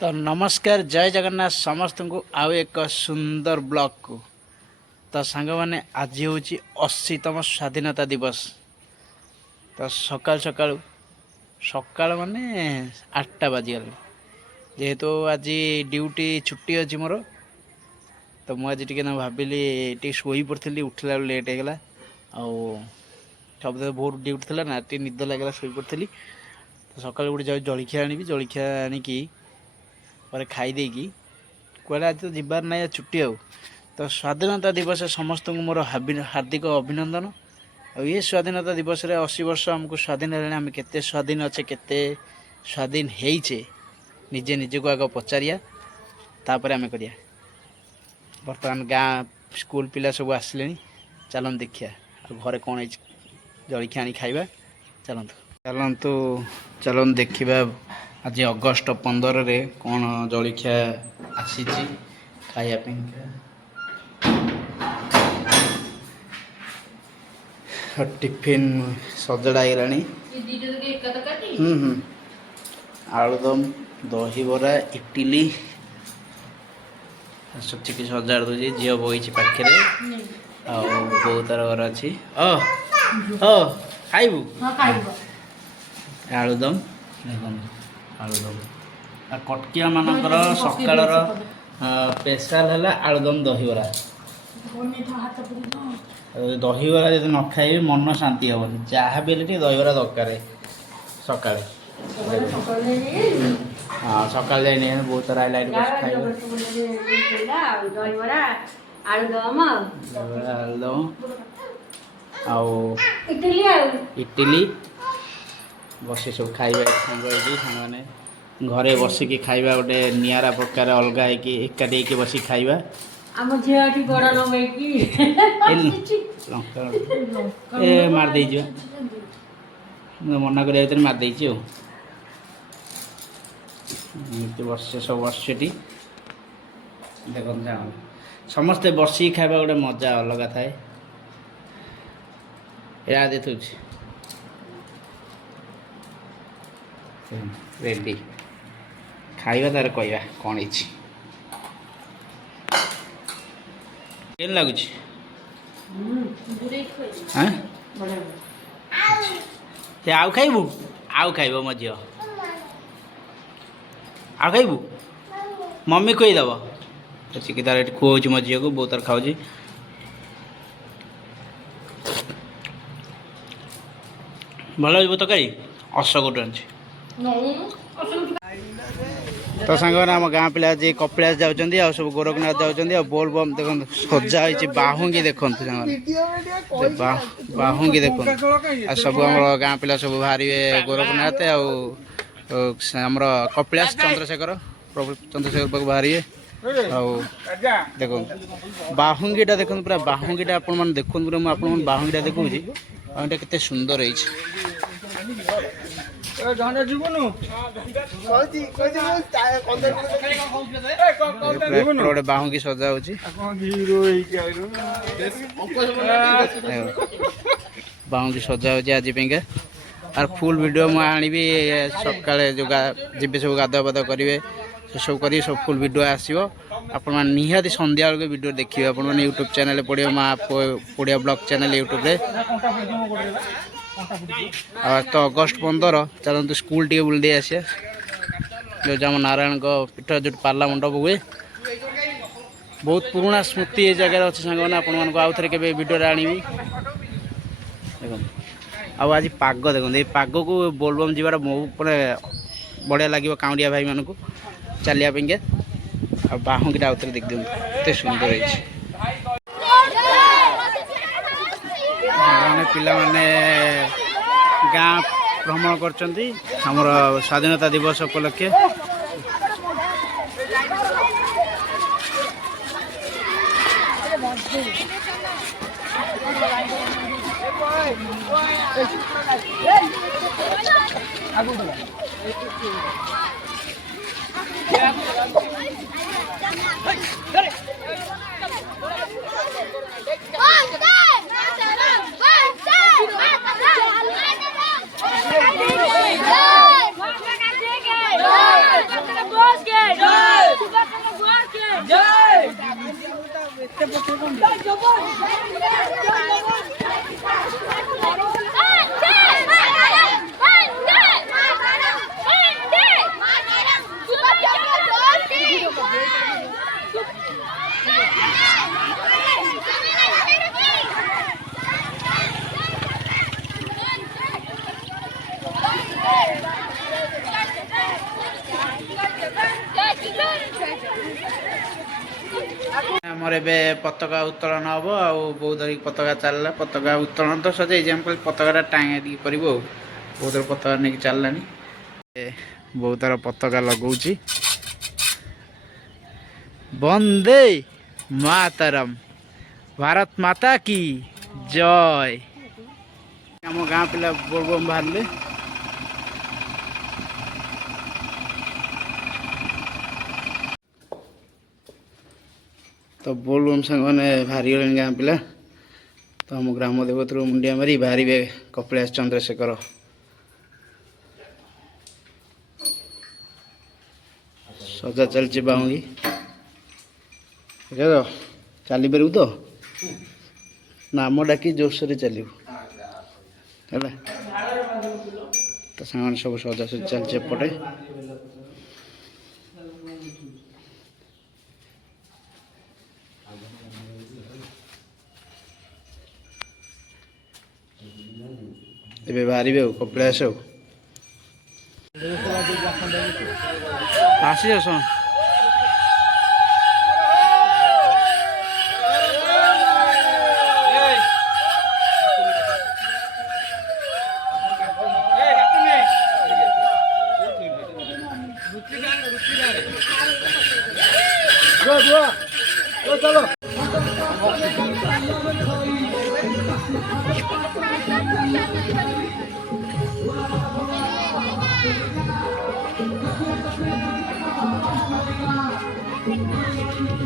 तो नमस्कार जय जगन्नाथ समस्त को आउ एक सुंदर ब्लॉग को तो सांग मैंने आज हूँ 80तम स्वाधीनता दिवस। तो सकाल सकाल सकाल माने 8टा बाजिगला जेहेतु आज ड्यूटी छुट्टी अच्छी मोर तो मुझे टी भाविली टी शोई पड़ी उठला लेट होगला सब बहुत ड्यूटी थी ना टी निद लगला शोई पड़ी। तो सकाल गोटे जाऊँ जलखिया आनी जलखिया आनिकी पर खाईदे कहे आज तो जीवार ना छुट्टी आउ। तो स्वाधीनता दिवस समस्त को मोर हार्दिक अभिनंदन। और ये स्वाधीनता दिवस रे 80 वर्ष आमको स्वाधीन है आम के स्वाधीन अच्छे के स्वाधीन होइचे निजे निजे को आग पचारिया तापर आम करिया। बर्तमान गाँ स्कूल पिला सब आसिले चलन देखिया घरे कौन जलखिया आनी खाइबा चलतु चलन देखा आज अगस्ट 15 रे कौन जलखिया आसी खाइबा टिफिन सजड़ा है आलुदम दहीबरा इडली सब चिकी सजाड़ दूसरी झील बही पाखे बो तार घर अच्छी खाइबू आलुदम आलुदम कटकिया मानकर सकाल स्पेशल है आलुदम दहीबरा दहीबरा जो न खाइबे मन शांति हेनी जहाँ भी दहीबरा दरकार सका हाँ सका जाए बहुत तरह लाइट आलुदम इडली बस सब खाइबा सांगे घरे बसिकी खाइबा गोटे निरा प्रकार अलग एकाठी बसिक खाइबा आम झील बड़ ए मारदे मना कर मारदे बस सब बस देख समस्ते बसिक खाइबा गोटे मजा अलग थाए या देखु रेडी खाइबा तार कहवा कौन केन लगुच आउ खाइबू आउ खाइब मो झील आउ खाइबू मम्मी खुईदेव चिकी तार ये खुआऊँ मो झील को बहुत तार खाऊँ भल तरकारी 80 गोटे अच्छे। तो सांग आम गाँ पिला जी कपिलास जाऊँगी आ सब गोरखनाथ जाऊँगी बोल बम देख सजा हो बाहुंगी देखते सांग बाहुंगी देख सब आम गाँ पिला सब बाहर गोरखनाथ आमर कपिलास चंद्रशेखर प्रभु चंद्रशेखर पाक बाहर देख बाहुंगीटा देख पूरा बाहुंगीटा आपण देखते पूरा मुझे बाहुंगीटा देखा के सुंदर है गोटे बाहुंगी सजा हो बाहुंगी सजा हो आज आर फुल वीडियो मुझे आनी सका जो जी सब गाधुआ पाधुआ करेंगे से सब कर सब फुल वीडियो आसो आपण निहाती संध्या बेलू वीडियो देखिए आपण यूट्यूब चैनल पड़ो माँ पड़िया ब्लॉग चैनल यूट्यूब तो अगस्ट 15 चलते स्कूल टे बुल दे आसे जो आम नारायण पीठ जो पार्ला मंडप हुए बहुत पुराना स्मृति ये जगह अच्छे सांग आप आउ थे के वीडियो आनी आज पाग देखते पाग को बोलबम जीवार बहुत बढ़िया लगे काउंडिया भाई मानक चलिया बाहुंगीटा आउ थे देख दिखाँ एत सुंदर है पिला माने गाँ भ्रमण करछंती हमर स्वाधीनता दिवस उपलक्षे ଆମର ଏବେ ପତାକା ଉତ୍ତୋଳନ ହବ ଆଉ ବୋଉ ଧରିକି ପତାକା ଚାଲିଲା ପତାକା ଉତ୍ତୋଳନ ତ ସଜେଇଛି ଆମେ କହିଲି ପତାକାଟା ଟାଙ୍ଗି ଟିକେ କରିବୁ ଆଉ ବୋଉ ଧର ପତାକା ନେଇକି ଚାଲିଲାନି ବୋଉ ତାର ପତାକା ଲଗଉଛି ବନ୍ଦେ ମାତରମ୍ ଭାରତ ମାତା କି ଜୟ ଆମ ଗାଁ ପିଲା ବୋଲବମ୍ ବାହାରିଲେ तो बोलबम सांग मैंने बाहरी गले गाँ पिला तो आम ग्राम देवतर मुंडिया मारी बाहर कपिलास चंद्रशेखर सजा चलती बाउंगी तो चली पारू तो नाम डाकी जोरसोर चलू है तो सांग सब सजासजी चलती एपटे ଏବେ ବାହାରିବେ ଆଉ କପିଳାସ ଆଉ ଆସିଯାଉ ଶୁଣ